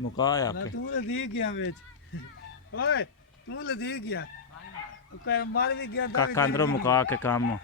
ਮੁਕਾ ਆ ਨਾ ਕੇ ਤੂੰ ਲਦੀਕ ਗਿਆ ਵਿੱਚ ਓਏ ਤੂੰ ਲਦੀਕ ਗਿਆ ਕਰ ਮਾਰ ਵੀ ਗਿਆ ਤਾਂ ਵੀ ਕਾਕਾ ਅੰਦਰੋਂ ਤੇਰੀ ਮੁਕਾ ਕੇ ਕੰਮ